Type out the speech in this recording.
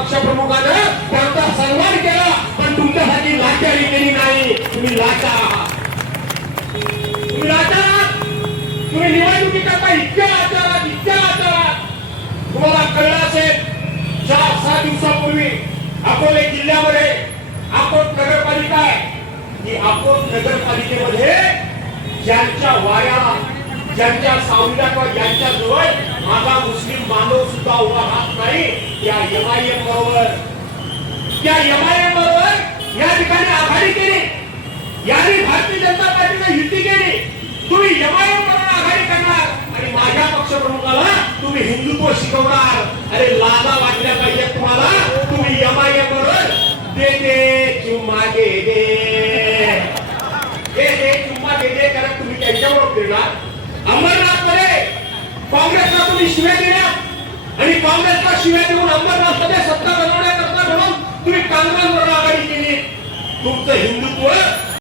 पक्षप्रमुखानं त्यांचा सन्मान केला, पण तुमच्यासाठी लाचारी केली नाही. तुम्ही लाचार आहात, तुम्ही लाचार आहात. तुम्ही निवडणुकीकरता इतक्या लाचार आहात, इतक्या लाचार आहात. तुम्हाला कळलं असेल 4-6 दिवसापूर्वी अकोले जिल्ह्यामध्ये अकोट नगरपालिका आहे. की अकोट नगरपालिकेमध्ये ज्यांच्या वाऱ्याला, ज्यांच्या सावलीला किंवा ज्यांच्या जवळ माझा मुस्लिम बांधव सुद्धा उभा राहत नाही, त्या MIM बरोबर, त्या MIM बरोबर या ठिकाणी आघाडी केली. याने भारतीय जनता पार्टीने युती केली. तुम्ही MIM बरोबर आघाडी करणार आणि माझ्या पक्षप्रमुखाला तुम्ही हिंदुत्व शिकवणार. अरे लाजा वाटल्या पाहिजे तुम्हाला. तुम्ही MIM बरोबर दे दे चुम्मा दे दे चुम्मा दे करत तुम्ही त्यांच्याबरोबर फिरणार. अंबरनाथमध्ये काँग्रेसला तुम्ही शिव्या दिल्या आणि काँग्रेसला शिव्या देऊन अंबरनाथमध्ये सत्ता बनवण्याकरता म्हणून तुम्ही काँग्रेसबरोबर आघाडी केली. तुमचं